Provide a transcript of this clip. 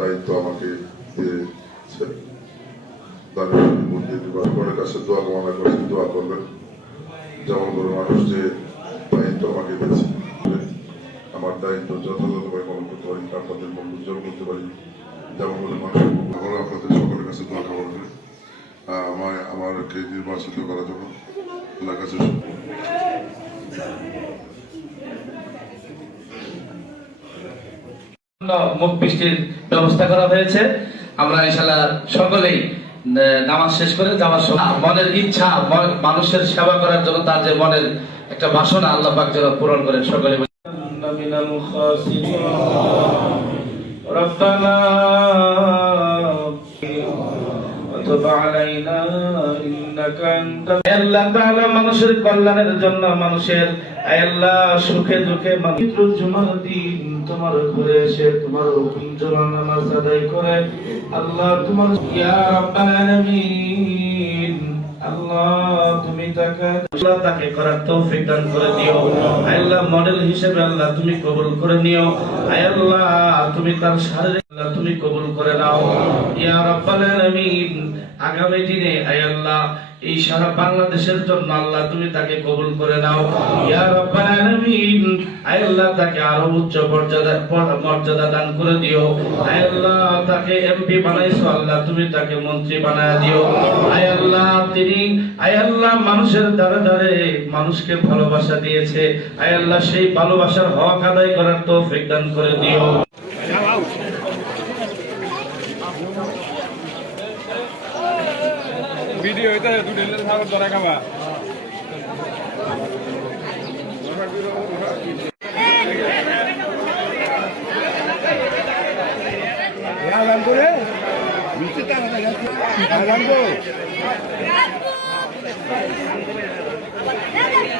দায়িত্ব আমাকে দিয়েছে। সকলের কাছে দোয়া কামনা করছি, দোয়া করবেন। যেমন করে মানুষ যে দায়িত্ব আমাকে দিয়েছে, আমার দায়িত্ব যথাযথভাবে পালন করতে পারি, আপনাদের মন উজ্জ্বল করতে পারি। যেমন করে মানুষের আপনাদের সকলের কাছে দোয়া কামনা করি আমাকে নির্বাচিত করার জন্য আল্লাহর কাছে। মুখ বৃষ্টির ব্যবস্থা করা হয়েছে। আমরা ইনশাআল্লাহ সকলেই নামাজ শেষ করে যাওয়ার সময় মনের ইচ্ছা, মানুষের সেবা করার জন্য তার যে মনের একটা বাসনা আল্লাহ পাক যেন পূরণ করেন। সকলে রব্বানা وتب علينا إنك أنت আল্লাহ তাআলা মানুষের কল্যাণের জন্য, মানুষের আল্লাহ সুখে দুঃখে পবিত্র জুমার দিন তোমার ঘরে এসে তোমার হুকুম চলার নামাজ আদায় করে আল্লাহ তোমার ইয়া রাব্বাল আলামিন আল্লাহ তুমি তাকে করার তৌফিক দান করে দিও। আল্লাহ মডেল হিসেবে আল্লাহ তুমি কবুল করে নিও। আল্লাহ তুমি তার শারীরিক আল্লাহ তুমি কবুল করে নাও ইয়া রাব্বাল আলামিন। আগামী দিনে আল্লাহ এই সারা বাংলাদেশের জন্য আল্লাহ তুমি তাকে কবুল করে নাও ইয়া রাব্বাল আলামিন। আল্লাহ তাকে আরো উচ্চ মর্যাদা দান করে দিও। আল্লাহ তাকে এমপি বানাইছো, আল্লাহ তুমি তাকে মন্ত্রী বানায় দিও। আল্লাহ তিনি আল্লাহ মানুষের দ্বারে দ্বারে মানুষকে ভালোবাসা দিয়েছে। আল্লাহ সেই ভালোবাসার হক আদায় করার তৌফিক দান করে দিও। ভিডিও হইতে দুটো সাগর ধরা খাবা করে মিষ্টি